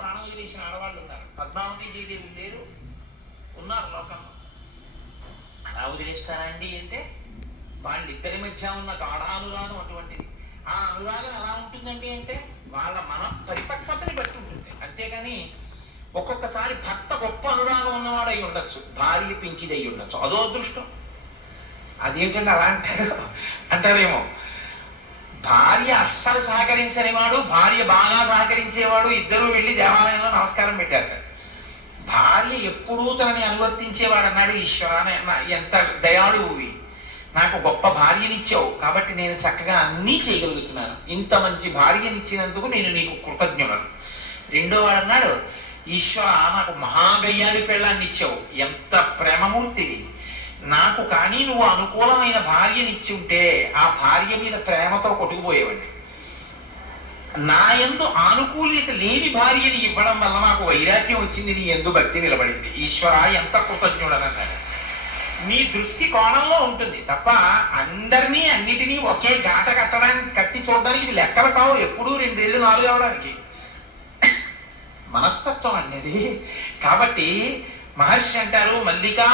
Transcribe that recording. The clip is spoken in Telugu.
ప్రాణం వదిలేసిన ఆడవాళ్ళు ఉన్నారు. పద్మావతి జయదేవి లేరు. ఉన్నారు లోకంలో. అలా వదిలేస్తారండి అంటే వాళ్ళిద్దరి మధ్య ఉన్న గాఢానురాగం అటువంటిది. ఆ అనురాగం ఎలా ఉంటుందండి అంటే వాళ్ళ మన పరిపక్వతని బట్టి ఉంటుంది. అంతేగాని ఒక్కొక్కసారి భర్త గొప్ప అనురాగం ఉన్నవాడు అయి ఉండొచ్చు. భార్య పింకిది అయి ఉండొచ్చు. అదో అదృష్టం. అదేంటంటే అలా అంటారు అంటారేమో. భార్య అస్సలు సహకరించని వాడు భార్య బాగా సహకరించేవాడు ఇద్దరూ వెళ్ళి దేవాలయంలో నమస్కారం పెట్టారు. భార్య ఎప్పుడూ తనని అనువర్తించేవాడు అన్నాడు ఈశ్వర ఎంత దయాళువి నాకు గొప్ప భార్యనిచ్చావు. కాబట్టి నేను చక్కగా అన్నీ చేయగలుగుతున్నాను. ఇంత మంచి భార్యనిచ్చినందుకు నేను నీకు కృతజ్ఞులను రెండో వాడు అన్నాడు ఈశ్వర నాకు మహాగయ్యాలి పెళ్ళాన్ని ఇచ్చావు ఎంత ప్రేమమూర్తివి. నాకు కానీ నువ్వు అనుకూలమైన భార్యనిచ్చి ఉంటే ఆ భార్య మీద ప్రేమతో కొట్టుకుపోయేవాడిని. నా ఎందు ఆనుకూల్యత లేని భార్యని ఇవ్వడం వల్ల నాకు వైరాగ్యం వచ్చింది నీ ఎందు భక్తి నిలబడింది. ఈశ్వర ఎంత కృతజ్ఞుడనన్నాడు నీ దృష్టి కోణంలో ఉంటుంది తప్ప అందరినీ అన్నిటినీ ఒకే గాట కట్టడానికి కట్టి చూడడానికి ఇది లెక్కలు కావు ఎప్పుడూ రెండేళ్ళు నాలుగు అవడానికి మనస్తత్వం అనేది కాబట్టి మహర్షి అంటారు మల్లికా